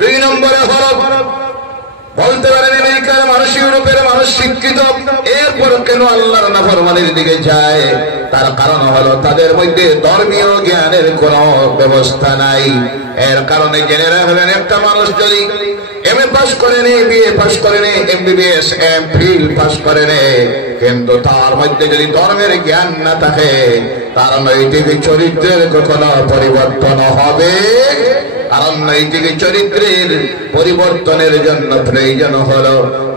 দুই নম্বরে হলো বলতে পারেন আমেরিকার মানুষ, ইউরোপের মানুষ শিক্ষিত, এরপর কেন আল্লাহর নাফরমানির দিকে যায়? তার কারণ হলো তাদের মধ্যে ধর্মীয় জ্ঞানের কোন ব্যবস্থা নাই। এর কারণে জেনে রাখবেন, একটা মানুষ যদি এমএ পাস করে নে, বিএ পাস করে নে, এমবিবিএস এমফিল পাস করে নে, কিন্তু তার মধ্যে যদি ধর্মের জ্ঞান না থাকে, তার নৈতিক চরিত্রের কখনো পরিবর্তন হবে। কারণ নৈতিক চরিত্রের পরিবর্তনের জন্য প্রয়োজন হলো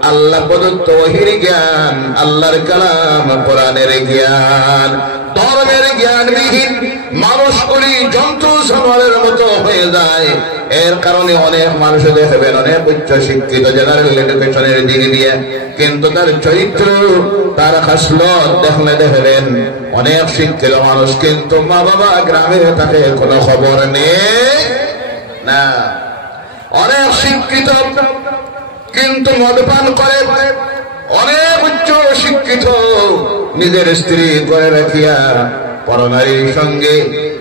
আল্লাহ প্রদত্ত ওহীর জ্ঞান, আল্লাহর কালাম, কোরআনের জ্ঞান। ধর্মের জ্ঞানবিহীন মানুষগুলি জন্তু জানোয়ারের মতো হয়ে যায়। এর কারণে অনেক মানুষ দেখবেন অনেক উচ্চ শিক্ষিত জেনারেল এডুকেশনের দিকে দিয়ে, কিন্তু তার চরিত্র, তার খাসলত দেখবেন অনেক শিক্ষিত মানুষ, কিন্তু মা বাবা গ্রামে তাকে কোনো খবর নেই না। অনেক শিক্ষিত কিন্তু মদপান করে, অনেক উচ্চ শিক্ষিত নিজের স্ত্রী করে রাখিয়া পরনারীর সঙ্গে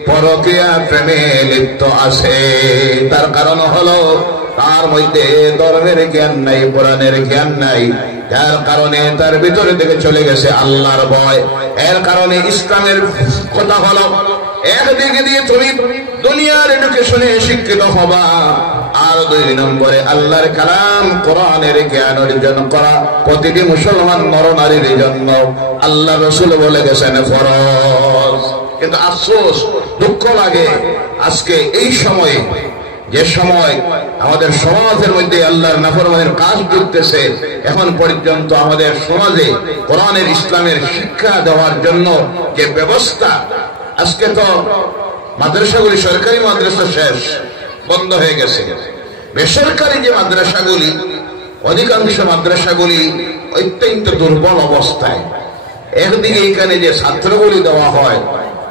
পরকীয়া প্রেমে লিপ্ত আছে। তার কারণ হলো তার মধ্যে ধর্মের জ্ঞান নাই, কোরআনের জ্ঞান নাই। যার কারণে তার ভিতরে থেকে চলে গেছে আল্লাহর ভয়। এর কারণে ইসলামের কথা হলো, একদিকে দিয়ে তুমি দুনিয়ার এডুকেশনে শিক্ষিত হবা, আর দুই নম্বরে আল্লাহর কালাম, কোরআনের জ্ঞান অর্জন করা প্রতিটি মুসলমান নরনারীর জন্য আল্লাহ রাসূল বলে গেছেন ফরজ। কিন্তু আফসোস, দুঃখ লাগে, আজকে এই সময়ে, যে সময় আমাদের সমাজের মধ্যে আল্লাহর নাফরমানের কাজ করতেছে, এখন পর্যন্ত আমাদের সমাজে কোরআনের ইসলামের শিক্ষা দেওয়ার জন্য যে ব্যবস্থা, আজকে তো মাদ্রাসাগুলি, সরকারি মাদ্রাসা শেষ, বন্ধ হয়ে গেছে। বেসরকারি যে মাদ্রাসাগুলি, অধিকাংশ মাদ্রাসাগুলি অত্যন্ত দুর্বল অবস্থায়। একদিকে এখানে যে ছাত্রগুলি দেওয়া হয়,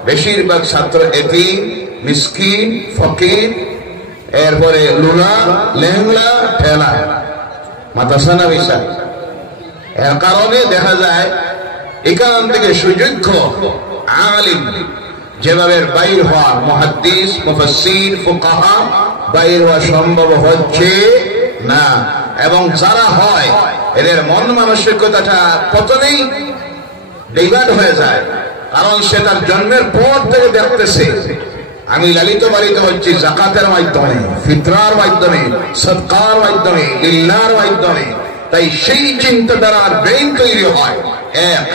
বেশিরভাগ ছাত্র এতিম, মিসকিন, ফকির, এরপরে লুলা, লেংলা, ঠেলা, মাদ্রাসা না বিশাল। এর কারণে দেখা যায় এখান থেকে সুযোগ্য আলিম যেভাবে বাইর হওয়া, মুহাদ্দিস, মুফাসসির, ফুকাহা বাইর হওয়া সম্ভব হচ্ছে না। এবং যারা হয় এদের মন মানসিকতাটা প্রথমেই ডিভাইড হয়ে যায়। কারণ সে তার জন্মের পর থেকে দেখতেছে আমি লালিত পালিত হচ্ছি যাকাতের মাধ্যমে, ফিতরার মাধ্যমে, সদকার মাধ্যমে, লিল্লাহর মাধ্যমে। তাই সেই চিন্তাধারার ব্রেইন তৈরি হয়। এক।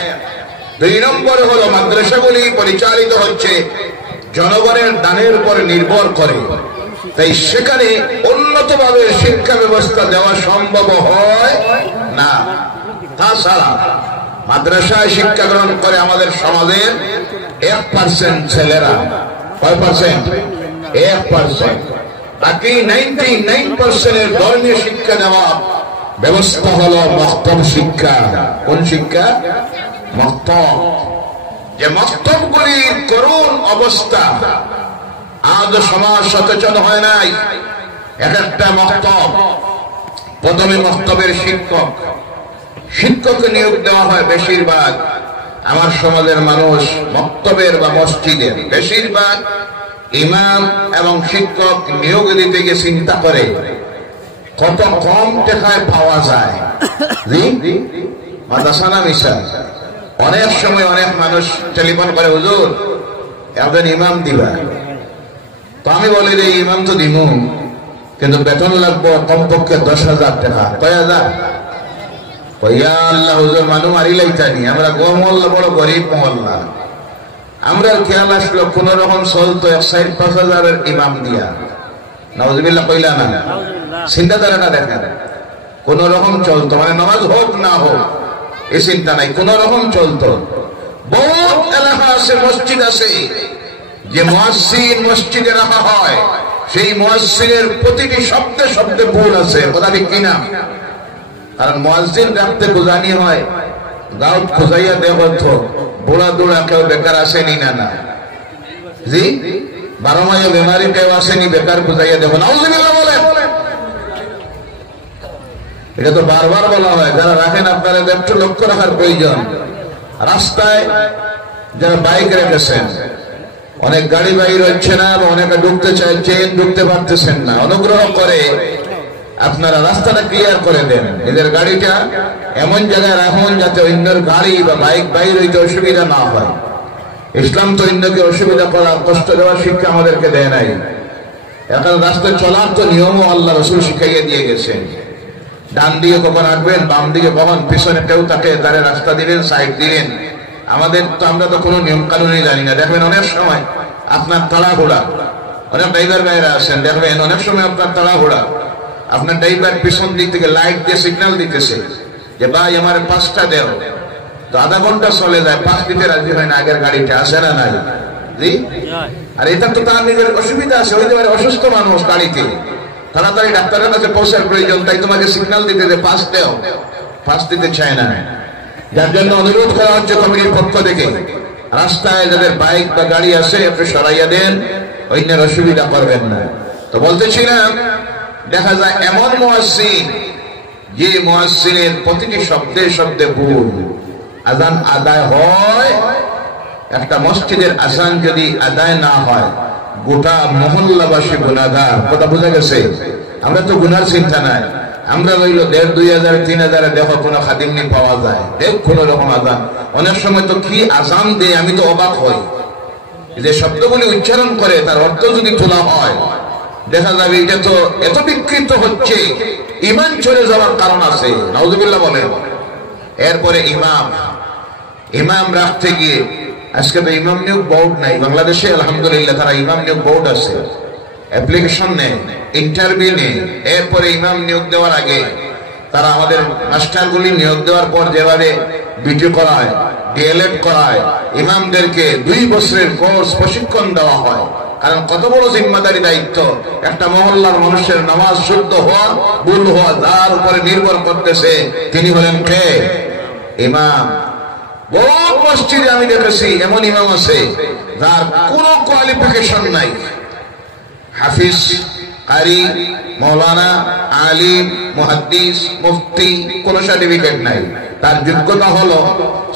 দুই নম্বরে হলো মাদ্রাসাগুলি পরিচালিত হচ্ছে জনগণের দানের উপর নির্ভর করে, তাই সেখানে উন্নতভাবে শিক্ষা ব্যবস্থা দেওয়া সম্ভব হয় না। তাছাড়া মাদ্রাসায় শিক্ষা গ্রহণ করে আমাদের সমাজের 1% ছেলেরা। কয় পার্সেন্ট? 1%। বাকি 99% এর ধর্মীয় শিক্ষা দেওয়া ব্যবস্থা হলো মক্তব শিক্ষা। কোন শিক্ষা? মক্তব। যে মক্তবগুলির করুণ অবস্থা, আজ সমাজ সচেতন হয় নাই। এক একটা মক্তব, প্রথমে মক্তবের শিক্ষক নিয়োগ দেওয়া হয় বেশিরভাগ। আমার সমাজের মানুষ মক্তবের বা মসজিদের বেশিরভাগ ইমাম এবং শিক্ষক নিয়োগ দিতে গিয়ে চিন্তা করে কত কম টাকায় পাওয়া যায়। মাদ্রাসা না মিশা? অনেক সময় অনেক মানুষ টেলিফোন করে, হুজুর একজন ইমাম দিবা। তো আমি বলি যে ইমাম তো দিব, কিন্তু বেতন লাগবো কমপক্ষে 10,000 টাকা। কয় হাজার? কইয়া আল্লাহ হুজুর মানু মারি লাইতানি, আমরা গো মহল্লা বড় গরিব মহল্লা, আমরা খেয়াল আসলো কোন রকম চলতো 4-5 হাজারের ইমাম দিয়া। নাউজুবিল্লাহ কইলা না? চিন্তাধারাটা দেখেন, কোন রকম চলতো, মানে নামাজ হোক না হোক এই চিন্তা নাই, কোন রকম চলতো। বহুত এলাকা আছে, মসজিদ আছে, যে মুয়াজ্জিন মসজিদে রাখা হয়, সেই মুয়াজ্জিনের প্রতিটি শব্দে শব্দে ভুল আছে। কথা ঠিক কিনা? কারণ মুয়াজ্জিন রাখতে বুঝানি হয়, গাঁও খুঁজাইয়া দেখো তো বুড়া দুড়া কেউ বেকার আসেনি না? না জি, 12 মাসে বেমারি কেউ আসেনি বেকার বুঝাইয়া দেখো। নাউজুবিল্লাহ বলে, এটা তো বারবার বলা হয়। যারা রাখেন আপনারা একটু লক্ষ্য রাখার প্রয়োজন। রাস্তায় যারা বাইক রেখেছেন, অনেক গাড়ি বাইর হচ্ছে না, অনেকে ঢুকতে চাইছেন, ঢুকতে পারতেছেন না, অনুগ্রহ করে আপনারা রাস্তাটা ক্লিয়ার করে দেন, নিজের গাড়িটা এমন জায়গায় রাখুন যাতে অন্যের গাড়ি বা বাইক বাইর হইতে অসুবিধা না হয়। ইসলাম তো অন্যকে অসুবিধা করার, কষ্ট দেওয়ার শিক্ষা আমাদেরকে দেয় নাই। এখন রাস্তায় চলার তো নিয়মও আল্লাহ রাসূল শিখাইয়ে দিয়ে গেছেন। ডান দিকে কখন আসবেন, বাম দিকে কখন, পিছনে কেউ থাকে তারে রাস্তা দিবেন, সাইড দিবেন। আমাদের তো, আমরা তো কোনো নিয়ম কানুনই জানি না। দেখবেন অনেক সময় আপনার তাড়াহুড়া, অনেক ড্রাইভার ভাইরা আছেন, দেখবেন অনেক সময় আপনার তাড়াহুড়া, আপনার ড্রাইভার পিছন দিক থেকে লাইট দিয়ে সিগন্যাল দিতেছে যে ভাই আমার পাঁচটা দেও, তো আধা ঘন্টা চলে যায়, পাঁচ দিতে রাজি হয় না, আগের গাড়িটা আসে না নাই। জি, আর এটা তো তার নিজের অসুবিধা আছে, হইতে পারে অসুস্থ মানুষ, গাড়িতে তাড়াতাড়ি ডাক্তারের কাছে পৌঁছার প্রয়োজন, তাই তোমাকে সিগন্যাল দিতে যে পাঁচ দেও, পাঁচ দিতে চায় না। যার জন্য অনুরোধ করা হচ্ছে কমিটির পক্ষ থেকে, রাস্তায় যাদের বাইক বা গাড়ি আছে আপনি সরাইয়া দেন, অন্যের অসুবিধা করবেন না। তো বলতেছিলাম, দেখা যায় এমন মুয়াজ্জিন, যে মুয়াজ্জিনের প্রতিটি শব্দে শব্দে ভুল, আজান আদায় হয়, একটা মসজিদের আজান যদি আদায় না হয়, গোটা মহল্লাবাসী গুনাহগার। কথা বোঝা গেছে? আমরা তো গুনার চিন্তা নাই, আমরা রইল 1,500, 2,000 দেখো কোনো খাদিমনি পাওয়া যায়, দেখ কোন রকম আজান। অনেক সময় তো কি আজান দেয়, আমি তো অবাক হই। যে শব্দগুলি উচ্চারণ করে তার অর্থ যদি তোলা হয়, দেখা যাবে এটা তো এত বিকৃত হচ্ছে, ঈমান চলে যাওয়ার কারণ আছে। নাউযুবিল্লাহ বলেন। এরপরে ইমাম রাখতে গিয়ে, আজকে তো ইমাম নিয়োগ বোর্ড নাই বাংলাদেশে, আলহামদুলিল্লাহ তারা ইমাম নিয়োগ বোর্ড আছে, অ্যাপ্লিকেশন নেই, ইন্টারভিউ নেই। এরপরে ইমাম নিয়োগ দেওয়ার আগে তারা আমাদের মাস্টারগুলি নিয়োগ দেওয়ার পর যেভাবে বিটি করায়, ডিএলএড করায়, ইমামদেরকে 2 বছরের কোর্স প্রশিক্ষণ দেওয়া হয়। কারণ কত বড় জিম্মাদারি দায়িত্ব, একটা মহল্লার মানুষের নামাজ শুদ্ধ হওয়া, ভুল হওয়া যার উপরে নির্ভর করতেছে, তিনি হলেন কে? ইমাম। বহু মসজিদে আমি দেখেছি এমন ইমাম আছে যার কোনো কোয়ালিফিকেশন নাই, হাফিজ, কারি, মৌলানা, আলিম, মুহাদ্দিস, মুফতি, কোন সার্টিফিকেট নাই। তার যোগ্যতা হলো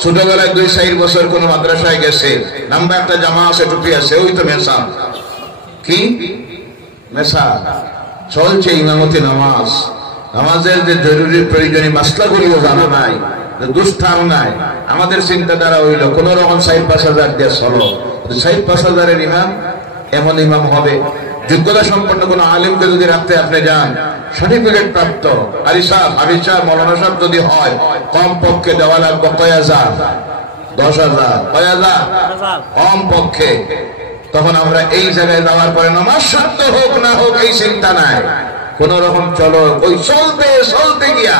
ছোটবেলায় 2-4 বছর কোন মাদ্রাসায় গেছে, নাম্বা একটা জামা আছে, টুপি আছে, ওই তো মেসা। কি মেসা? চলছে ইমামতি নামাজ, নামাজের যে জরুরি প্রয়োজনীয় মাসলাগুলিও জানা নাই, দুস্থান নাই। আমাদের চিন্তাধারা হইল কোন রকম 4-5 দিয়ে চলো, 4-5 ইমাম এমন ইমাম হবে। যোগ্যতা সম্পন্ন কোন আলিমকে যদি রাখতে আপনি যান, সার্টিফিকেট প্রাপ্ত আলী সাহেব, হাফিজ সাহেব, মৌলানা সাহেব যদি হয়, কম পক্ষে দেওয়া লাগবে কয় হাজার? 10,000। কয় হাজার? কম পক্ষে। তখন আমরা এই জায়গায় যাওয়ার পরে নামাজ সত্য হোক না হোক এই চিন্তা নাই, কোন রকম চলো, ওই চলতে চলতে গিয়া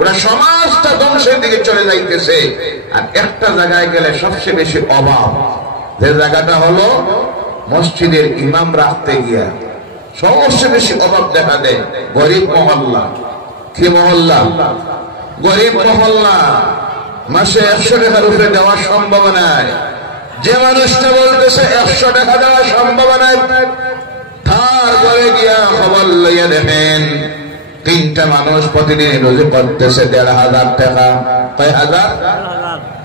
ওরা সমাজটা ধ্বংসের দিকে চলে যাইতেছে। আর একটা জায়গায় গেলে সবচেয়ে বেশি অভাব, যে জায়গাটা হলো মসজিদের ইমাম রাখতে গিয়া সবচেয়ে বেশি অভাব দেখা দেয় গরিব মহল্লা। কি মহল্লা? গরিব মহল্লা। মাসে 100 টাকার উপরে দেওয়ার সম্ভাবনা নাই। যে মানুষটা বলতেছে 100 টাকা দেওয়ার সম্ভাবনা নাই, তার ঘরে গিয়া খবর লইয়া দেখেন 3টা মানুষ প্রতিদিন রোজে করতেছে 1,500 টাকা। কয় হাজার?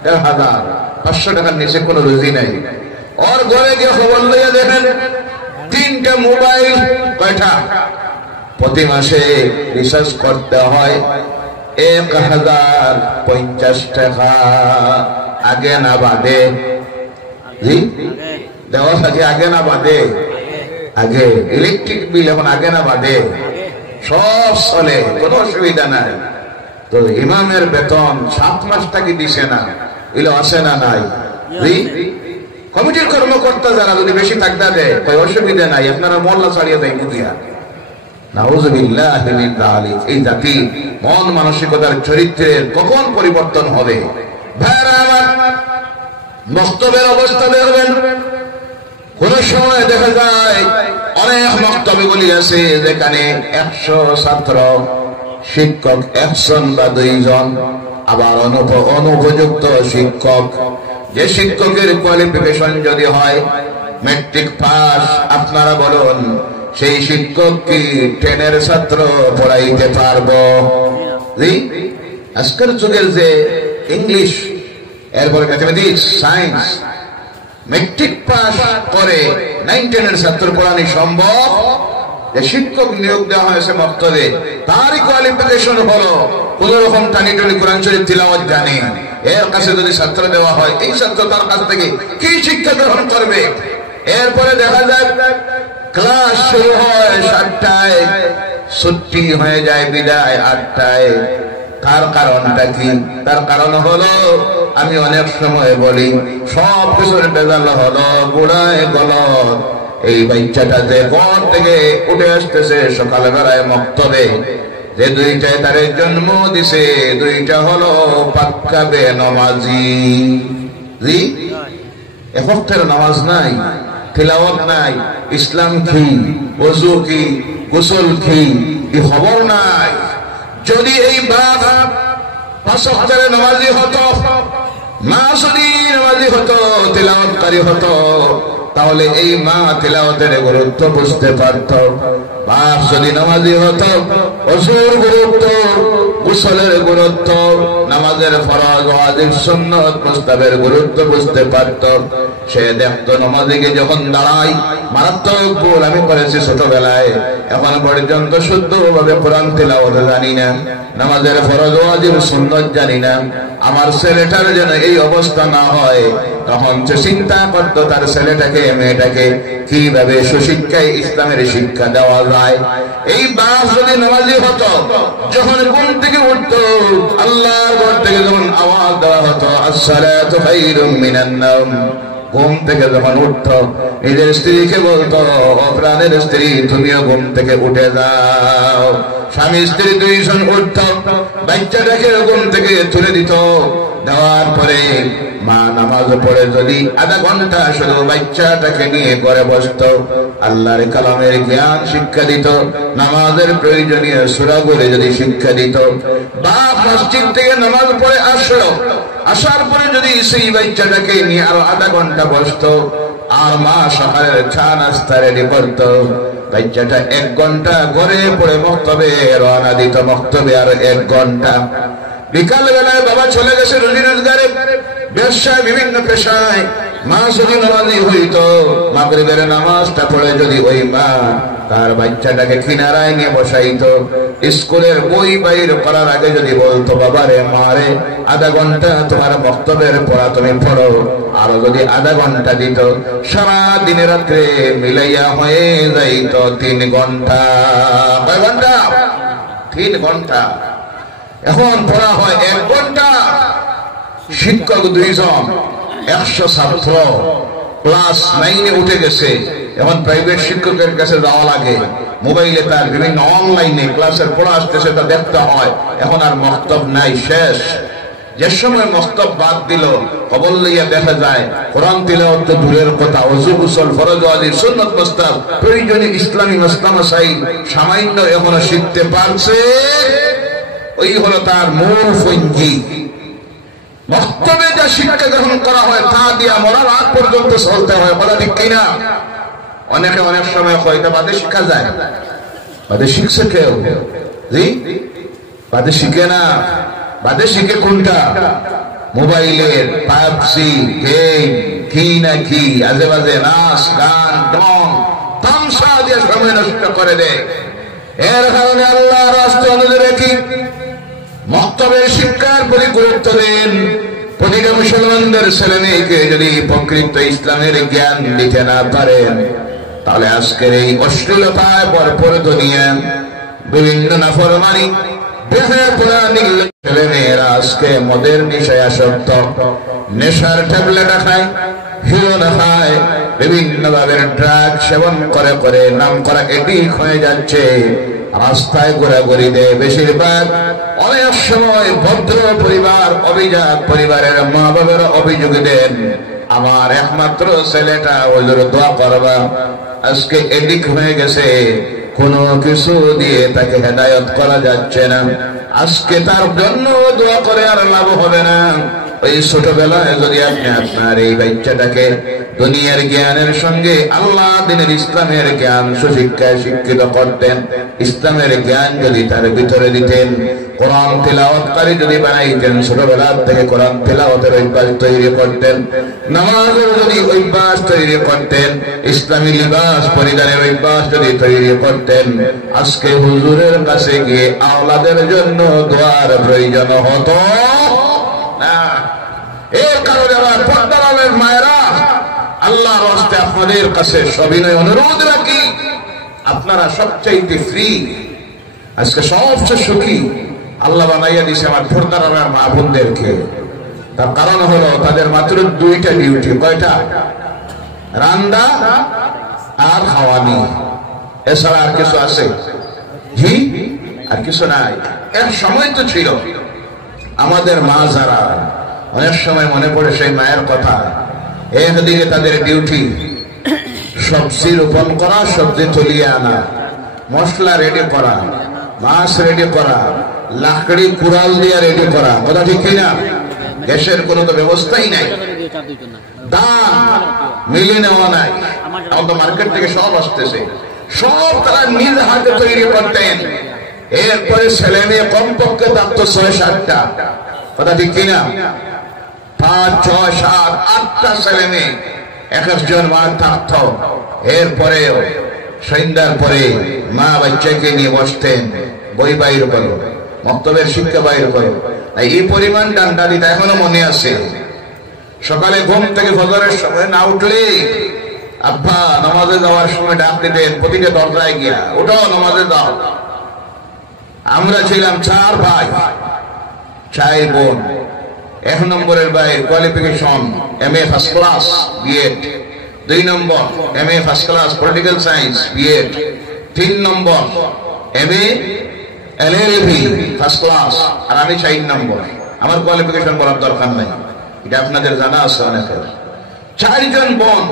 1,500। 500 টাকার নিচে কোনো রুজি নাই। ওর ঘরে গিয়ে খবর লইয়া দেখেন 3টা মোবাইল। কয়টা? প্রতি মাসে রিচার্জ করতে হয় 1,050 টাকা। আগে না বাদে? জি, দেওয়া থাকে আগে না বাদে? আগে। ইলেকট্রিক বিল এখন আগে না বাদে? সব চলে, কোনো অসুবিধা নাই। তো ইমামের বেতন 7 মাসটা কি দিছে না, এগুলো আসে না নাই? জি, কমিটির কর্মকর্তা যারা যদি বেশি টাকা দেয়, তাই অসুবিধা নাই, আপনারা মোল্লা ছাড়িয়ে দেয় বুঝিয়া। নাউযুবিল্লাহি মিন যালিক। এই জাতি মন মানসিকতার চরিত্রের কখন পরিবর্তন হবে? ভাইরা আমার, মক্তবের অবস্থা দেখবেন, কোন সময় দেখা যায় অনেক মক্তবগুলি আছে যেখানে 100 ছাত্র, শিক্ষক 1 বা 2 আবার অনুপযুক্ত শিক্ষক। যে শিক্ষকের কোয়ালিফিকেশন যদি হয় ম্যাট্রিক পাস, আপনারা বলুন সেই শিক্ষক কি 10-এর ছাত্র পড়াইতে পারবো? আজকের যুগের যে ইংলিশ, এরপরে ম্যাথমেটিক্স, সায়েন্স, ম্যাট্রিক পাস করে 9-10-এর ছাত্র পড়ানো সম্ভব? যে শিক্ষক নিয়োগ দেওয়া হয়েছে মক্তবে, তারই কোয়ালিফিকেশন হলো কোন রকম টানি টানি কোরআন শরীফ তিলাওয়াত জানে। এর কাছে যদি ছাত্র দেওয়া হয়, এই ছাত্র তার কাছ থেকে কি শিক্ষা গ্রহণ করবে? এরপরে দেখা যায় ক্লাস শুরু হয় 7টায়, ছুটি হয়ে যায় বিদায় 8টায়। তার কারণটা কি? তার কারণ হলো, আমি অনেক সময় বলি, সব কিছুর বেজাল হলো গোড়ায় গলদ। এই বাচ্চাটা যে ঘর থেকে উঠে আসতেছে সকালবেলায় মক্তবে, যে দুইটায় তার জন্ম দিছে, দুইটা হলো পাক্কা বেনামাজি। জি, এফতের নামাজ নাই, তিলাওয়াত নাই, ইসলাম কি, ওযু কি, গোসল কি, এই খবর নাই। যদি এই বাপ 5 ওয়াক্তের নামাজি হতো, মা যদি নামাজি হতো, তিলাওয়াতকারী হতো, তাহলে এই মা তিলাওয়াতের গুরুত্ব বুঝতে পারত। বাপ যদি নামাজি হতো, ওযুর গুরুত্ব, গোসলের গুরুত্ব, নামাজের ফরজ ওয়াজিব সুন্নাত মুস্তাহাবের গুরুত্ব বুঝতে পারত। সে দেখতো নামাজিকে যখন দাঁড়াই, মারাত্মক ভুল আমি করেছি ছোটবেলায়, এখন পর্যন্ত শুদ্ধভাবে কোরআন তিলাওয়াত জানি না, নামাজের ফরজ ওয়াজিব সুন্নাত জানি না, আমার ছেলেটার যেন এই অবস্থা না হয়। তখন সে চিন্তা করতো তার ছেলেটাকে মেয়েটাকে কিভাবে সুশিক্ষায় ইসলামের শিক্ষা দেওয়া যায়। এই বাপ যদি নামাজি হতো, যখন ঘুম থেকে উঠতো, আল্লাহর ঘর থেকে যখন আওয়াজ দেওয়া হতো আসসালাতু খায়রুম মিনান নাওম, ঘুম থেকে যখন উঠতো, নিজের স্ত্রীকে বলতো, ও প্রাণের স্ত্রী, তুমিও ঘুম থেকে উঠে যাও। স্বামী স্ত্রী দুইজন উঠতো, বাচ্চাটাকে ঘুম থেকে তুলে দিত। দেওয়ার পরে মা নামাজ পড়ে যদি আধা ঘন্টা শুধু বাচ্চাটাকে নিয়ে ঘরে বসতো, আল্লাহর কালামের জ্ঞান শিক্ষা দিত, নামাজের প্রয়োজনীয় সূরাগুলো যদি শিক্ষা দিত। বাপ মসজিদ থেকে নামাজ পড়ে আসলো, আসার পরে যদি সেই বাচ্চাটাকে নিয়ে আরো আধা ঘন্টা বসতো, আর মা সকালের চা নাস্তা রেডি করতো, বাচ্চাটা 1 ঘন্টা ঘরে পড়ে মক্তবে রওনা দিত। মক্তবে আর 1 ঘন্টা। বিকাল বেলায় বাবা চলে গেছে রুজি রোজগারে, ব্যবসায়, বিভিন্ন পেশায়। মা যদি নামাজি হইতো, মাগরিবের নামাজটা পড়ে যদি ওই মা তার বাচ্চাটাকে কিনারায় নিয়ে বসাইতো, স্কুলের বই বাইর করার আগে যদি বলতো, বাবারে মারে আধা ঘন্টা তোমার বক্তব্যের পড়া তুমি পড়ো, আরো যদি আধা ঘন্টা দিত, সারা দিনে রাত্রে মিলাইয়া হয়ে যাইত 3 ঘন্টা। কয় ঘন্টা? 3 ঘন্টা। এখন পড়া হয় 1 ঘন্টা। শিক্ষক 2 জন, 100 ছাত্র, ক্লাস 9-এ উঠে গেছে। এখন প্রাইভেট শিক্ষকের কাছে যাওয়া লাগে, মোবাইলে তার বিভিন্ন অনলাইনে ক্লাসের পড়া আসতেছে, তা দেখতে হয়। এখন আর মক্তব নাই, শেষ। যে সময় মক্তব বাদ দিল, খবর লইয়া দেখা যায় কোরআন তিলাওয়াত তো দূরের কথা, ওযু গোসল ফরজ ওয়াজিব সুন্নাত মুস্তাহাব প্রয়োজনীয় ইসলামী মাসলা মাসাইল সামান্য এখনো শিখতে পারছে। ওই হলো তার মূল ফঞ্জি। মক্তবে যা শিক্ষা গ্রহণ করা হয় তা দিয়া মরার আগ পর্যন্ত চলতে হয়, বলা ঠিক কিনা? অনেকে অনেক সময় হয়তো বাদে শিক্ষা যায়, বাদে শিখছে কেউ, জি বাদে শিখে না। বাদে শিখে কোনটা? মোবাইলের পাবজি গেম, কি না কি আজে বাজে নাচ গান ডং তামসা দিয়ে সময় নষ্ট করে দেয়। এর কারণে আল্লাহর রাস্তা অনুযায়ী রেখি মক্তবের শিক্ষার প্রতি গুরুত্ব দেন। প্রতিটা মুসলমানদের ছেলে মেয়েকে যদি প্রকৃত ইসলামের জ্ঞান দিতে না পারেন, তাহলে আজকের এই অশ্লীলতায় ভরপুর দুনিয়া, বিভিন্ন নাফরমানি, ছেলে মেয়েরা আজকে মদের নেশায় আসক্ত, নেশার ট্যাবলেট খায়, হিরোইন খায়, বিভিন্ন ভাবে ড্রাগ সেবন করে করে নাম করা এডিক্ট হয়ে যাচ্ছে। রাস্তায় ঘোরাঘুরি দেয় বেশিরভাগ। অনেক সময় ভদ্র পরিবার, অভিজাত পরিবারের মা বাবারা অভিযোগ দেন, আমার একমাত্র ছেলেটা ওদের দোয়া করবা, আজকে এডিক্ট হয়ে গেছে, কোনো কিছু দিয়ে তাকে হেদায়ত করা যাচ্ছে না, আজকে তার জন্য দোয়া করে আর লাভ হবে না। ওই ছোটবেলায় যদি আপনি আপনার এই বাচ্চাটাকে দুনিয়ার জ্ঞানের সঙ্গে আল্লাহ দিনের ইসলামের জ্ঞান সুশিক্ষায় শিক্ষিত করতেন, ইসলামের জ্ঞান যদি তার ভিতরে দিতেন, কোরআন তিলাওয়াতকারী যদি বানাইতেন, ছোটবেলা থেকে কোরআন তিলাওয়াতের অভ্যাস তৈরি করতেন, নামাজের যদি অভ্যাস তৈরি করতেন, ইসলামী লিবাস পরিধানের অভ্যাস যদি তৈরি করতেন, আজকে হুজুরের কাছে গিয়ে আওলাদের জন্য দোয়ার প্রয়োজন হতো না। এই কারণে আমার পর্দার আলের মায়েরা, আল্লাহর রাস্তে আপনাদের কাছে সবিনয় অনুরোধ রাখি, আপনারা সবচাইতে ফ্রি, আজকে সবচেয়ে সুখী আল্লাহ বানাইয়া দিছে আমার পর্দার আলের মা বোনদেরকে। তার কারণ হলো তাদের মাত্র দুইটা ডিউটি। কয়টা? রান্না আর খাওয়ানি, এছাড়া আর কিছু আছে? জি, আর কিছু নাই। এক সময় তো ছিল আমাদের মা যারা, অনেক সময় মনে পড়ে সেই মায়ের কথা, একদিকে তাদের ডিউটি সবজি রোপণ করা, সবজি তুলিয়ে আনা, মশলা রেডি করা, মাছ রেডি করা, লাকড়ি কুড়াল দিয়ে রেডি করা, কথা ঠিক কিনা? গ্যাসের কোনো তো ব্যবস্থাই নাই, দাম মিলিয়ে নেওয়া নাই, আমাদের মার্কেট থেকে সব আসতেছে, সব তারা নিজ হাতে তৈরি করতেন। এরপরে ছেলে মেয়ে কমপক্ষে থাকতো 6-7টা, কথা ঠিক কিনা? 5, 6, 7, 8টা ছেলে মেয়ে, 21 মা থাকত। এরপরে সন্ধ্যার পরে মা বাচ্চাকে নিয়ে বসতেন, বই বাইর করো, মক্তবের শিক্ষা বাইর করো। এই পরিমাণ ডান্ডা দিতে এখনো মনে আছে। সকালে ঘুম থেকে ফজরের সময় না উঠলে আব্বা নামাজে যাওয়ার সময় ডাক দিতেন প্রতিটা দরজায় গিয়া, ওটাও নামাজে যাও। আমরা ছিলাম 4 ভাই 4 বোন। 1 নম্বরের ভাই qualification MA first class BEd, 2 number MA first class political science BEd, 3 number MA LLB first class, আর আমি 4 নম্বর। আমার কোয়ালিফিকেশন বলার দরকার নাই, এটা আপনাদের জানা আছে অনেকের। 4 জন বোন,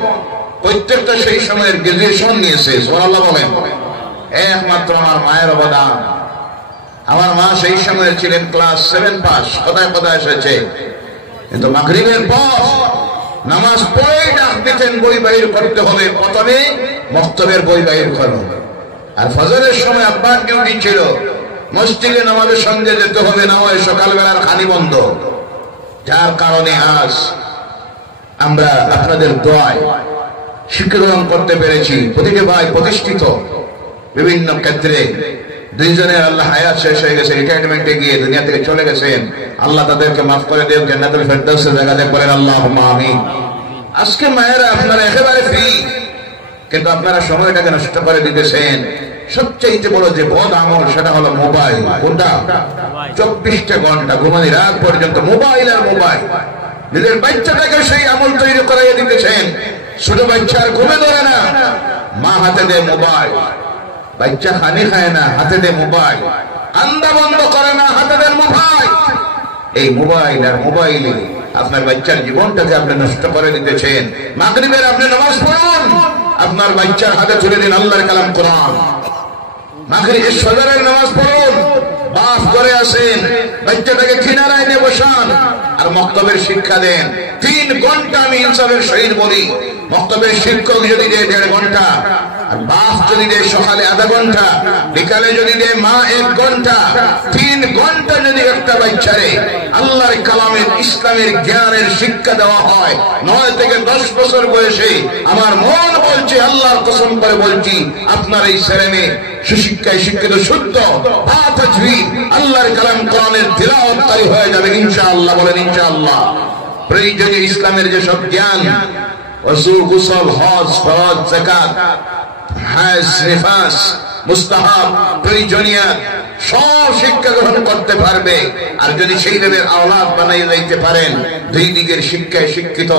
প্রত্যেকটা সেই সময়ের গ্রাজুয়েশন নিয়েছে, সুবহানাল্লাহ বলেন। একমাত্র আমার মায়ের অবদান। আমার মা সেই সময় ছিলেন ক্লাস 7 পাস, কোথায় কোথায় এসেছে, কিন্তু মাগরিবের পর নামাজ পড়ে ডাক দিতেন বই বাইর করতে হবে, প্রথমে মক্তবের বই বাইর করো। আর ফজরের সময় আব্বার ডিউটি ছিল মসজিদে নামাজের সঙ্গে যেতে হবে, না হয় সকালবেলার খানি বন্ধ। যার কারণে আজ আমরা আপনাদের দোয়ায় শিক্ষা গ্রহণ করতে পেরেছি। প্রতিটি ভাই প্রতিষ্ঠিত বিভিন্ন ক্ষেত্রে। 2 জনের আল্লাহ হায়াত শেষ হয়ে গেছে, রিটায়ারমেন্টে গিয়ে দুনিয়া থেকে চলে গেছেন। আল্লাহ তাদেরকে মাফ করে দেন, জান্নাতুল ফেরদাউসের জায়গাতে করেন আল্লাহুম্মা আমিন। আজকে মায়েরা আপনারা একেবারে ফ্রি, কিন্তু আপনারা সময়টাকে নষ্ট করে দিতেছেন। সবচেয়ে বড় যে বদ আমল সেটা হলো মোবাইল। কোনটা? 24টা ঘন্টা ঘুমানি রাত পর্যন্ত মোবাইল আর মোবাইল। নিজের বাচ্চাটাকে সেই আমল তৈরি করাইয়া দিতেছেন। ছোট বাচ্চা আর ঘুমে ধরে না, মা হাতে দেয় মোবাইল। বাচ্চা খানি খায় না, হাতে দেয় মোবাইল। আন্দা বন্ধ করে না, হাতে দেন মোবাইল। এই মোবাইল আর মোবাইলে আপনার বাচ্চার জীবনটাকে আপনি নষ্ট করে দিতেছেন। মাগরিবের আপনি নামাজ পড়ুন, আপনার বাচ্চার হাতে তুলে দিন আল্লাহর কালাম কোরআন। মাগরিবের ফজরের নামাজ পড়ুন, বাস করে আসেন, বাচ্চাটাকে কিনারায় নিয়ে বসান আর মক্তবের শিক্ষা দেন। 3 ঘন্টা আমি ইনসাফের সহিত বলি, মক্তবের শিক্ষক যদি দেয় 1.5 ঘন্টা, আর বাস যদি দেয় সকালে আধা ঘন্টা, বিকালে যদি দেয় মা 1 ঘন্টা, 3 ঘন্টা যদি একটা বাচ্চারে আল্লাহর কালামের ইসলামের জ্ঞানের শিক্ষা দেওয়া হয়, 9 থেকে 10 বছর বয়সে, আমার মন বলছে, আল্লাহর কসম করে বলছি, আপনার এই ছেলে মেয়ে সুশিক্ষায় শিক্ষিত, শুদ্ধ আল্লাহর কালাম কোরআনের তিলাওয়াতকারী হয়ে যাবে ইনশাআল্লাহ। বলেন ইনশাআল্লাহ। প্রয়োজনীয় ইসলামের যে সব জ্ঞান, ওযু, গোসল, হজ, ফরজ, যাকাত, হাজ, নিফাস, মুস্তাহাব, প্রয়োজনীয় সব শিক্ষা গ্রহণ করতে পারবে। আর যদি সেই লেভেলের আওলাদ বানাইয়ে যাইতে পারেন, 2 দিকের শিক্ষায় শিক্ষিত,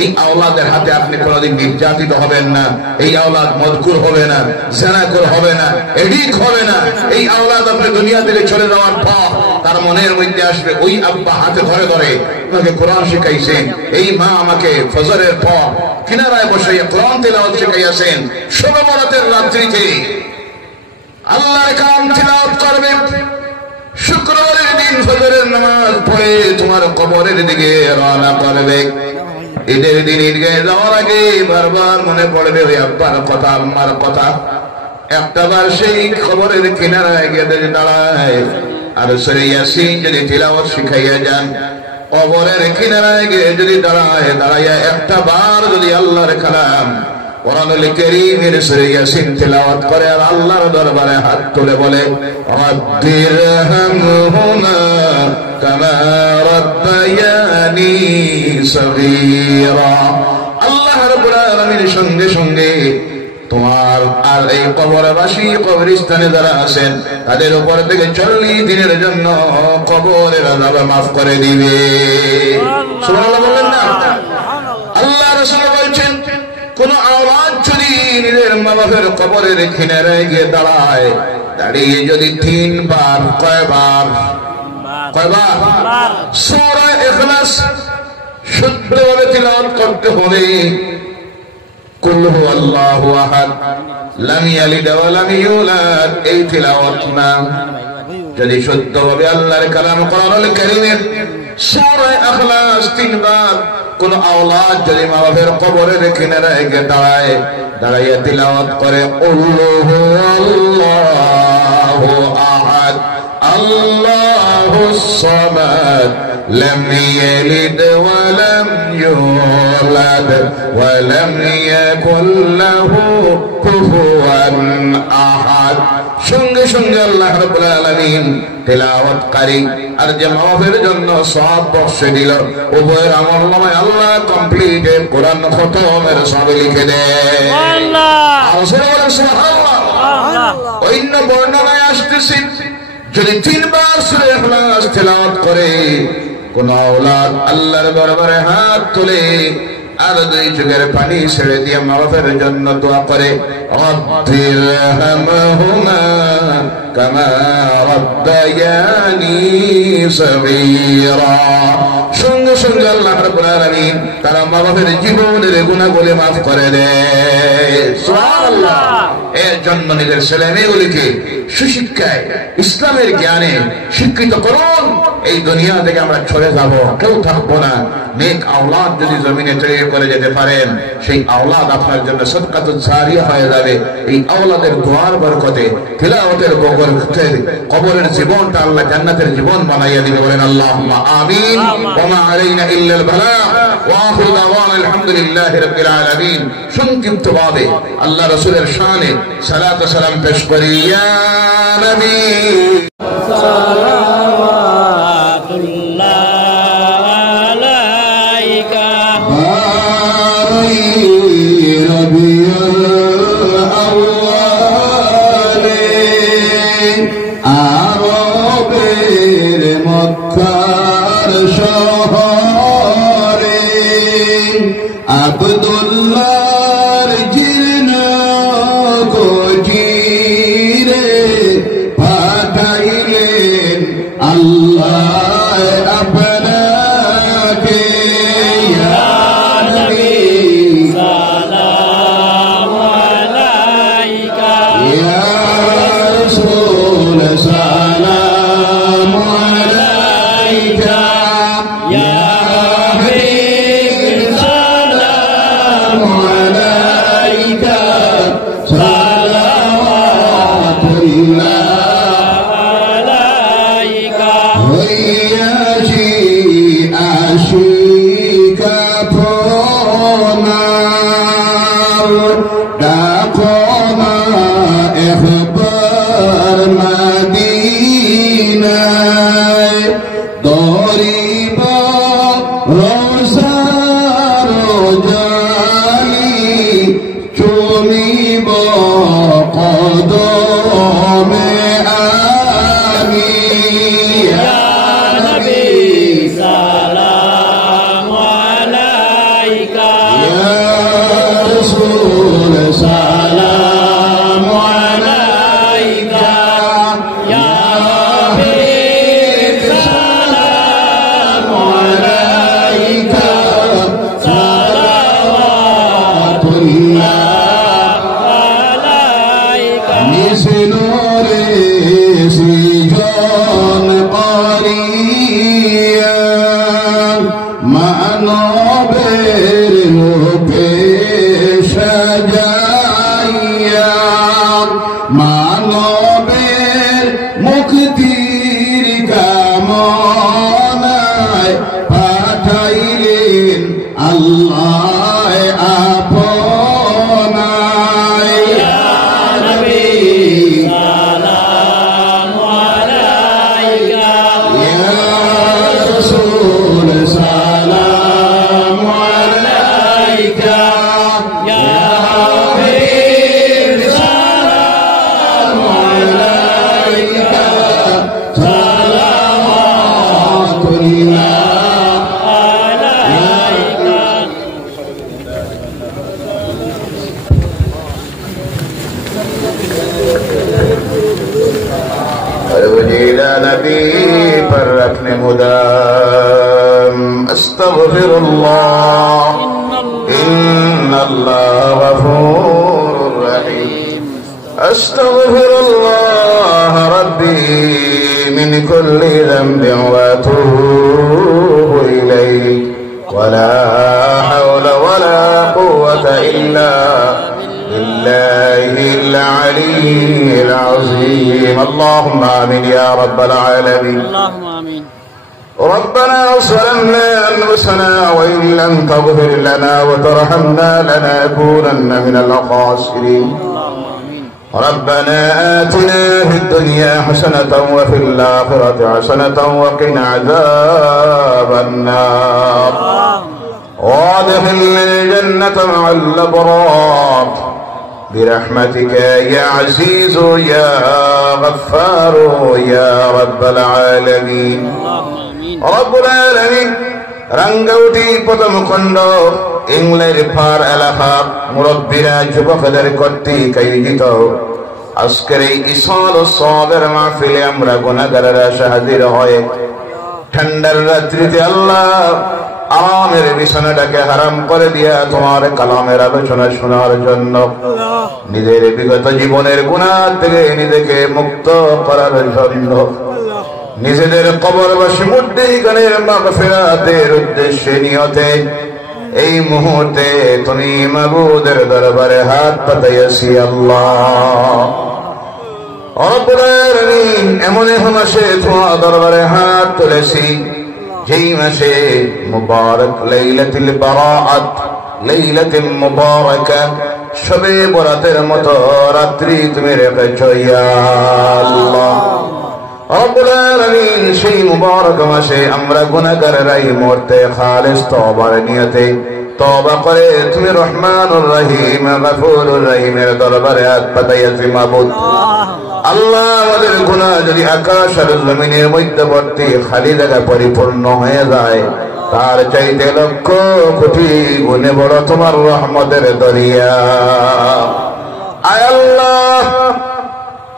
এই আওলাদের হাতে আপনি কোনোদিন নির্যাতিত হবেন না। এই আওলাদ মদকুর হবে না, জেনাকুর হবে না, এডিক হবে না। এই আওলাদ আপনি দুনিয়া থেকে চলে যাওয়ার পর তার মনের মধ্যে আসবে, ওই আব্বা হাতে ধরে ধরে আমাকে কোরআন শিখাইছেন, এই মা আমাকে ফজরের পর কিনারায় বসে কোরআন তিলাওয়াত শিখাইয়াছেন। শবে বরাতের রাত্রিতে আল্লাহর কালাম তিলাওয়াত করবে, শুক্রবারের দিন ফজরের নামাজ পড়ে তোমার কবরের দিকে রওনা করবে। ঈদের দিন ঈদগাহে যাওয়ার আগে বারবার মনে পড়বে ওই আব্বার কথা, আম্মার কথা। একটাবার সেই কবরের কিনারায় গিয়ে যদি দাঁড়ায় আর সূরা ইয়াসিন যদি তিলাওয়াত শিখাইয়া যান, কবরের কিনারায় গিয়ে যদি দাঁড়াইয়া একটা বার যদি আল্লাহর কালাম কোরআনুল কারীমের সূরা ইয়াসিন তিলাওয়াত করে আর আল্লাহর দরবারে হাত তুলে বলে রাব্বিরহামহুমা কামা রাব্বায়ানি সগীরা, আল্লাহ রাব্বুল আলামিনের সঙ্গে সঙ্গে তোমার আর এই কবরবাসী কবরস্থানে যারা আছেন তাদের উপর থেকে 40 দিনের জন্য কবরের আযাব মাফ করে দিবে। সুবহানাল্লাহ বলেন না? আল্লাহ রাসূল বলেন কোন আওলাদ যদি নিজের মা-বাপের কবরের কিনারায় গিয়ে দাঁড়িয়ে যদি 3 বার কয়বার সূরা ইখলাস শুদ্ধভাবে তিলাওয়াত করতে হবে। কুল হুয়াল্লাহু আহাদ লাম ইয়ালিদ ওয়া লাম ইউলাদ, এই তিলাওয়াত না। যদি শুদ্ধভাবে আল্লাহর কালাম কোরআনুল কারীমের সূরা ইখলাস 3 বার কোন আওলাদ যদি মা বাবার কবরের কিনারায় গিয়ে দাঁড়াইয়া তিলাওয়াত করে আল্লাহু আহাদ আল্লাহুস সামাদ লাম ইয়ালিদ ওয়া লাম ইউলাদ ওয়া লাম ইয়াকুল লাহু কুফুয়ান আহাদ, সঙ্গে সঙ্গে আল্লাহ রাব্বুল আলামিন তেলাওয়াতকারী আর যে মাওয়াফের জন্য সওয়াব বর্ষে দিল, উভয়ের আমলনামায় আল্লাহ কমপ্লিট কোরআন খতমের সওয়াব লিখে দেয়। সুবহানাল্লাহ। অন্য বর্ণনায় আসতেছে যদি 3 বার সূরা ইখলাস তেলাওয়াত করে কোন আওলাদ আল্লাহর দরবারে হাত তুলে আর 2 চোখের পানি ছেড়ে দিয়ে মাওয়াফের জন্য দোয়া করে রাব্বিরহামহুমা কামা রাব্বায়ানি সগীরা, সঙ্গে সঙ্গে আল্লাহ রাব্বুল আলামিন তার মা-বাপের জীবনের গুনাহগুলি মাফ করে দেয়। সুবহানাল্লাহ। এর জন্য নিজের ছেলে মেয়েগুলিকে সুশিক্ষায় ইসলামের জ্ঞানে শিক্ষিত করুন। এই দুনিয়া থেকে আমরা চলে যাব, কেউ থাকবো না। নেক আওলাদ যদি জমিনে তৈরি করে যেতে পারেন, সেই আওলাদ আপনার জন্য সদকাতুল জারিয়া হয়ে যাবে। এই আওলাদের দোয়ার বরকতে তিলাওয়াতের বরকতে কবরের জীবনটা আল্লাহ জান্নাতের জীবন বানাইয়া দিবে। বলেন আল্লাহুম্মা আমিন। ওয়া মা আলাইনা ইল্লাল বালাগ ওয়া আখিরু দাওয়ানা আলহামদুলিল্লাহি রাব্বিল আলামিন। সংক্ষিপ্তভাবে আল্লাহ রাসূলের শানে সালাত ও সালাম পেশ করি। ইয়া নবী আব্দুল্লাহর জীর্ণ গজিরে পাঠাইলেন আল্লাহ আপনাকে। ইয়া নবী সালামু আলাইকা, ইয়া রাসূল সালামু আলাইকা, ইয়া আলাইকা মানবের রূপে সাজাইয়া মানবের মুক্তির কামনায় পাঠাইলেন আল্লাহ আপনায়। ইয়া নবী সালামু আলাইকা, ইয়া রাসূল সালামু আলাইকা, ইয়া হাবিব সালামু আলাইকা, সালাওয়াতুল্লাহ إلى نبي پر رکھنے مدام استغفر الله إن الله غفور رحيم استغفر الله ربي من كل ذنب وأتوب إليه ولا حول ولا قوة إلا بالله العلي العظيم اللهم آمين يا رب العالمين اللهم آمين ربنا ظلمنا أنفسنا وإن لم تغفر لنا وترحمنا لنكونن من الخاسرين اللهم آمين ربنا آتنا في الدنيا حسنة وفي الآخرة حسنة وقنا عذاب النار وادخلنا الجنة مع الأبرار برحمتك يا عزيز يا غفار يا رب العالمين اللهم آمين رب العالمين রাঙ্গাউটি প্রথম খণ্ড ইংল্যান্ড পার এলাকা মুরব্বীরা যুবকদের কর্তৃক আয়োজিত আজকের এই ইসল ও সবের মাহফিলে আমরা গুনাহগারেরা হাজির হয়ে ঠান্ডার রাত্রিতে আল্লাহ আরামের বিছানাটাকে হারাম করে দিয়া তোমার কালামের আলোচনা শোনার জন্য নিজের বিগত জীবনের গুনাহ থেকে নিজেকে মুক্ত করার জন্য নিজেদের কবরবাসী মুদ্দিগানের মাগফিরাতের উদ্দেশ্যে নিয়তে এই মুহূর্তে তুমি মাবুদের দরবারে হাত পাতাইয়াছি আল্লাহ রব্বুল আলামিন এমন এক মাসে তোমার দরবারে হাত তুলেছি যেই মাসে মুবারক লাইলাতুল বারাআত লাইলাতুল মুবারাকা শবে বরাতের মতো রাত্রি তুমি রেখেছো ইয়া আল্লাহ রব্বুল আলামিন সেই মুবারক মাসে আমরা গুনাহগাররা এই মুহূর্তে খালিস তওবার নিয়তে তওবা করে তুমি রহমানুর রহিম গফুরুর রহিমের দরবারে হাত পাতাইয়াছি মাবুদ আল্লাহ আমাদের গুনাহ যদি আকাশ আর জমিনের মধ্যবর্তী খালি জায়গা পরিপূর্ণ হয়ে যায় তার চাইতে লক্ষ কোটি গুণে বড় তোমার রহমতের দরিয়া আয় আল্লাহ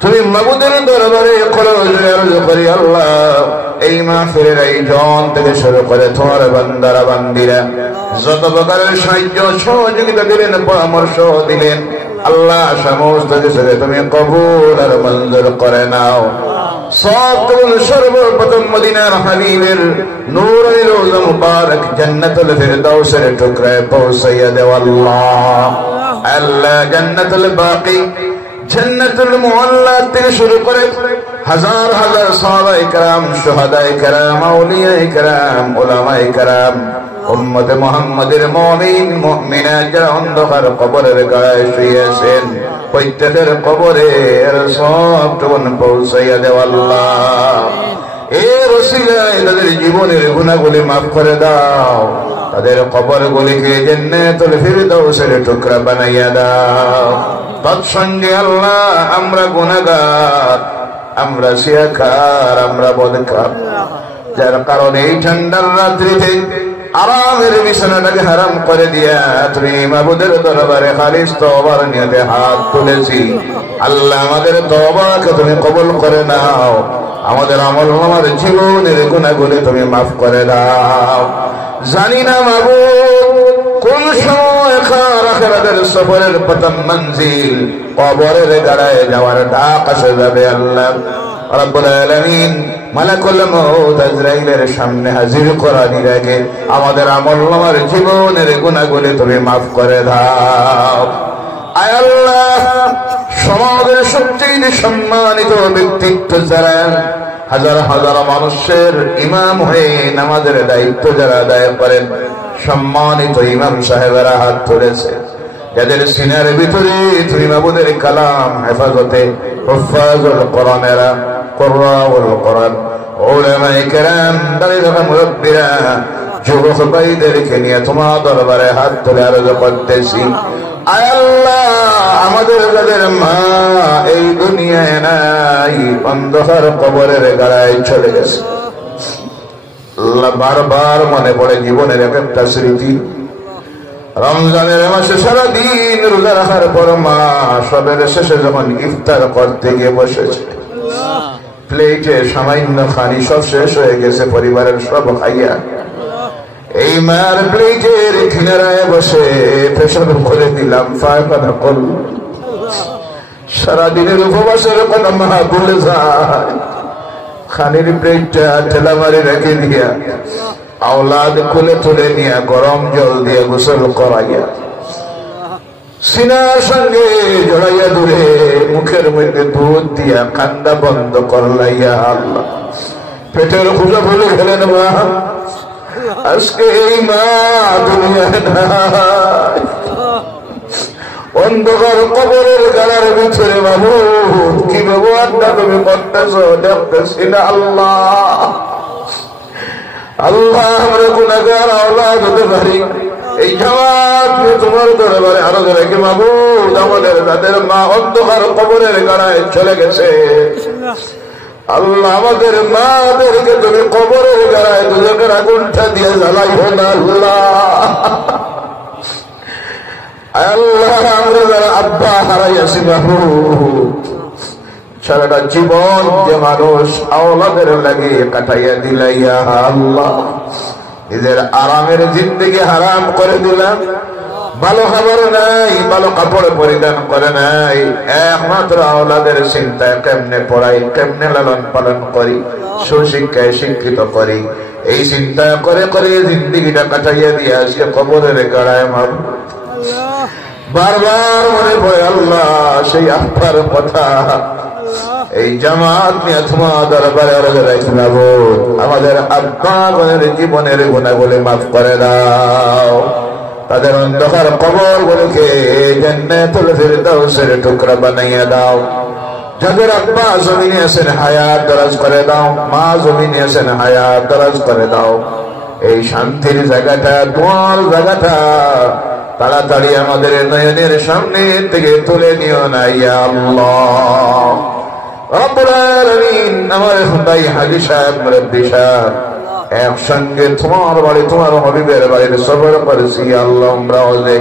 তুমি মাবুদের দরবারে করি আল্লাহ এই মাহফিলের এই জন থেকে শুরু করে তোমার বান্দারা বান্দিরা যত প্রকারের সাহায্য সহযোগিতা দিলেন পরামর্শ দিলেন আল্লাহ সমস্ত কিছুকে তুমি কবুল আর মঞ্জুর করে নাও সব কবুল সর্বপ্রথম মদিনার হাবিবের নূরে রওজা মুবারক জান্নাতুল ফিরদাউসের টুকরায় পৌঁছাইয়া দাও আল্লাহ আল্লাহ জান্নাতুল বাকি জান্নাতুল মুআল্লা থেকে শুরু করে হাজার হাজার সাহাবায়ে কেরাম শুহাদায়ে কেরাম আউলিয়ায়ে কেরাম উলামায়ে কেরাম উম্মতে মুহাম্মাদের মুমিন মুমিনাত যারা অন্ধকার কবরের গায়ে শুয়ে আছেন প্রত্যেকের কবরে সবটুকু পৌঁছাইয়া দাও আল্লাহ এর ওসিলায় তাদের জীবনের গুনাহগুলি মাফ করে দাও তাদের কবরগুলিকে জান্নাতুল ফিরদাউসের টুকরা বানাইয়া দাও তৎসঙ্গে আল্লাহ আমরা গুনাহগার আমরা শিয়াকার আমরা বদকার যার কারণে এই ঠান্ডার রাত্রিতে আরামের বিছানাটাকে হারাম করে দিয়া তুমি মাবুদের দরবারে খালিস তওবার নিয়তে হাত তুলেছি আল্লাহ আমাদের তওবাকে তুমি কবুল করে নাও আমাদের আমল আমার জীবনের গুনাহগুলি তুমি মাফ করে দাও জানি না মাবুদ কোন সময় আখিরাতের সফরের প্রথম মঞ্জিল কবরের গাড়ায় যাওয়ার ডাক আসে যাবে আল্লাহ রব্বুল আলামিন মালাকুল মউত আজরাইলের সামনে হাজির করার আগে আমাদের আমলনামার জীবনের গুনাহগুলি তুমি মাফ করে দাও। আয় আল্লাহ, সমাজের সবচেয়ে সম্মানিত ব্যক্তিত্ব যারা, হাজার হাজার মানুষের ইমাম হয়ে নামাজের দায়িত্ব যারা আদায় করেন, সম্মানিত ইমাম সাহেবেরা হাত তুলেছে, যাদের সিনার ভিতরে তুমি মাবুদের কালাম হেফাজতে হুফাজুল কোরআনেরা, কুররাউল কোরআন, উলামায়ে কেরাম, দাঁড়িয়ে মুরব্বিরা, যুবক ভাইদেরকে নিয়ে তোমার দরবারে হাত তুলে আরজ করতেছি। আয় আল্লাহ, আমাদের যাদের মা এই দুনিয়ায় নাই, অন্ধকার কবরের গাড়ায় চলে গেছে, আল্লাহ বারবার মনে পড়ে জীবনের এক একটা স্মৃতি। রমজানের মাসে সারাদিন রোজা রাখার পর মা সবের শেষে যখন ইফতার করতে গিয়ে বসেছে, প্লেটে সামান্য খানি সব শেষ হয়ে গেছে, পরিবারের সব খাইয়া এই মার প্লেটের কিনারায় বসে পেশাব করে দিলাম, পায়খানা করল। সারাদিনের উপবাসের কথা মা ভুলে যায়, খানির প্লেটটা ঠেলা মারি রেখে দিয়া আওলাদ খুলে তুলে নিয়ে গরম জল দিয়ে গোসল করাইয়া সিনার সঙ্গে জড়াইয়া দূরে মুখের মধ্যে দুধ দিয়া কান্দা বন্ধ করলাইয়া আল্লাহ পেটের খুঁজে বলে গেলেন, মা আজকে এই মা দুনিয়ায় নাই, অন্ধকার কবরের গালার ভিতরে। বাবু কি ব্যবহারটা তুমি করতেছ দেখতেছি না। আল্লাহ আল্লাহ, আমরা গুনাহগার আওলাদ হতে পারি, এই জামাত তোমার দরবারে আরো রেখে মাবুদ আমাদের তাদের মা অন্ধকার কবরের গাড়ায় চলে গেছে। আল্লাহ, আমাদের মাদেরকে তুমি কবরের গাড়ায় দুজনের আগুনটা দিয়ে জ্বালাইও না। আল্লাহ, আমরা যারা আব্বা হারাইয়াছি মাবুদ, সারাটা জীবন যে মানুষ আওলাদের লাগে কাটাইয়া দিলাইয়া আল্লাহ, নিজের আরামের জিন্দেগি হারাম করে দিলাম। ভালো খাবার নাই, ভালো কাপড় পরিধান করে নাই, একমাত্র আওলাদের চিন্তায় কেমনে পড়াই, কেমনে লালন পালন করি, সুশিক্ষায় শিক্ষিত করি, এই চিন্তা করে করে জিন্দেগিটা কাটাইয়া দিয়ে আজকে কবরের গাড়ায় মার বারবার মনে পড়ে আল্লাহ সেই আব্বার কথা। এই জামাত নিয়ে তোমার দরবারে আমাদের আব্বাগণের জীবনের গুনাহগুলি মাফ করে দাও, তাদের অন্ধকার কবরগুলোকে জান্নাতুল ফিরদাউসের টুকরা বানাইয়া দাও। যাদের আব্বা জমিনে আছেন হায়াত দরাজ করে দাও, মা জমিনে আছেন হায়াত দরাজ করে দাও। এই শান্তির জায়গাটা, দোয়ার জায়গাটা তাড়াতাড়ি আমাদের নয়নের সামনে থেকে তুলে নিও না ইয়া আল্লাহ। রব্বুল আলামিন, আমার ভাই হাজী সাহেব, মুরব্বী সাহেব, একসঙ্গে তোমার বাড়ি তোমার হাবিবের বাড়িতে সফর করেছি আল্লাহ। আমরাও যে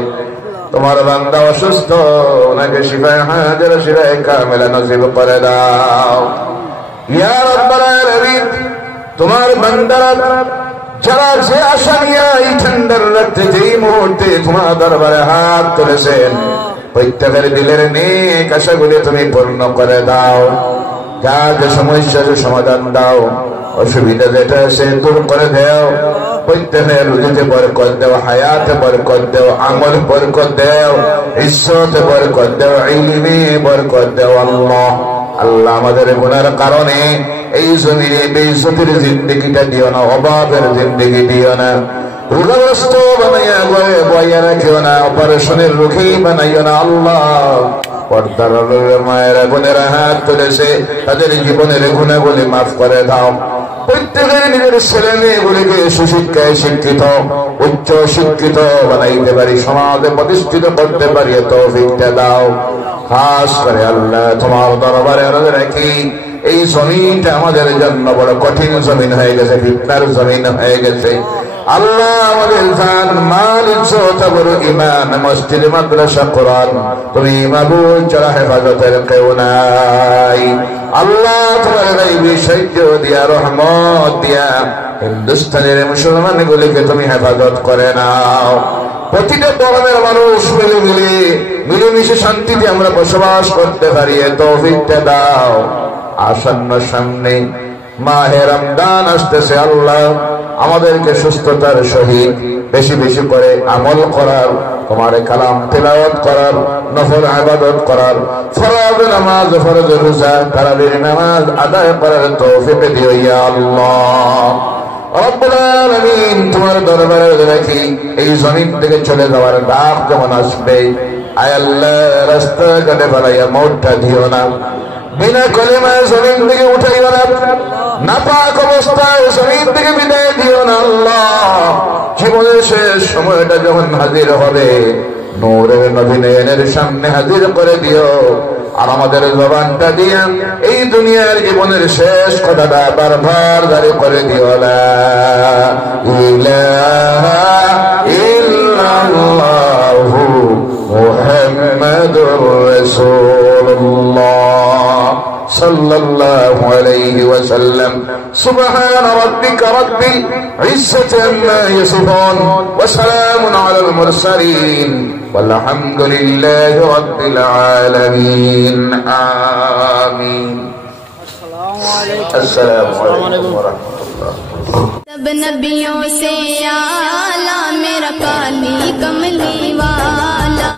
তোমার বান্দা অসুস্থ, ওনাকে শিফায়ে হাজিরা শিফায়ে কামিলা নসিব করে দাও ইয়া রাব্বুল আলামিন। তোমার বান্দারা যারা যে আশা নিয়ে এই ঠান্ডার রাতে যেই মুহূর্তে তোমার দরবারে হাত তুলেছেন, প্রত্যেকের দিলের নেক আশাগুলি তুমি পূর্ণ করে দাও। যা যে সমস্যা সমাধান দাও, অসুবিধা যেটা সে দূর করে দাও। প্রত্যেকের রুজিতে বরকত দাও, হায়াতে বরকত দাও, আমল বরকত দাও, ইজ্জতে বরকত দাও, ইলমে বরকত দাও। আল্লাহ আল্লাহ, আমাদের গুনার কারণে এই জমিনে বেইজ্জতির জিন্দেগিটা দিও না, অভাবের জিন্দেগি দিও না, রোগগ্রস্ত বানাইয়া ঘরে বইয়া রাখিও না, অপারেশনের রোগী বানাইও না। আল্লাহ, পর্দার মায়েরা বোনেরা হাত তুলেছে, তাদের জীবনের গুনাহগুলি মাফ করে দাও। প্রত্যেকের নিজের ছেলে মেয়েগুলিকে সুশিক্ষায় শিক্ষিত, উচ্চ শিক্ষিত বানাইতে পারি, সমাজে প্রতিষ্ঠিত করতে পারি, তৌফিকটা দাও। খাস করে আল্লাহ তোমার দরবারে আরজ রাখি, এই জমিনটা আমাদের জন্য বড় কঠিন জমিন হয়ে গেছে, ফিতনার জমিন হয়ে গেছে। আল্লাহ, আমাদের জান মাল ইজ্জত বড় ঈমান, মসজিদ মাদ্রাসা কোরআন তুমি মাবুদ যারা হেফাজতের কেউ নাই। আল্লাহ, তোমার গায়বী সাহায্য দিয়া, রহমত দিয়া হিন্দুস্তানের মুসলমানগুলিকে তুমি হেফাজত করে নাও। প্রতিটা ধর্মের মানুষ মিলেমিশে শান্তিতে আমরা বসবাস করতে পারি, তৌফিকটা দাও। আসন্ন সামনে মাহে রমজান আসতেছে। আল্লাহ আমাদেরকে সুস্থতার সহিত বেশি বেশি করে আমল করার, তোমার কালাম তেলাওয়াত করার, নফল ইবাদত করার, ফরজ নামাজ, ফরজ রোজা, তারাবির নামাজ আদায় করার তৌফিক দিও ইয়া আল্লাহ রব্বুল আলামিন। তোমার দরবারে রাখি এই জমিন থেকে চলে যাওয়ার ডাক যখন আসবে, আয় আল্লাহ রাস্তাঘাটে বাড়াইয়া মওতটা দিও না, বিনা কলেমায় জমিন থেকে উঠাইও না, নাপাক অবস্থায় জমিন থেকে বিদায় দিও না আল্লাহ। জীবনের শেষ সময়টা যখন হাজির হবে, নূরের নবী নয়নের সামনে হাজির করে দিও। আর আমাদের জবানটা দিয়ে এই দুনিয়ার জীবনের শেষ কথাটা বারবার জারি করে দিও, লা ইলাহা ইল্লাল্লাহু মুহাম্মাদুর রাসূলুল্লাহ সাল্লাল্লাহু আলাইহি ওয়াসাল্লাম। সুবহান রাব্বিকা রাব্বিল ইজ্জাতি আম্মা ইয়াসিফুন ওয়া সালামুন আলাল মুরসালিন ওয়ালহামদুলিল্লাহি রাব্বিল আলামিন। আমিন। अस्सलामु अलैकुम व रहमतुल्लाह। सब नबियों से आला मेरा काली कमली वाला।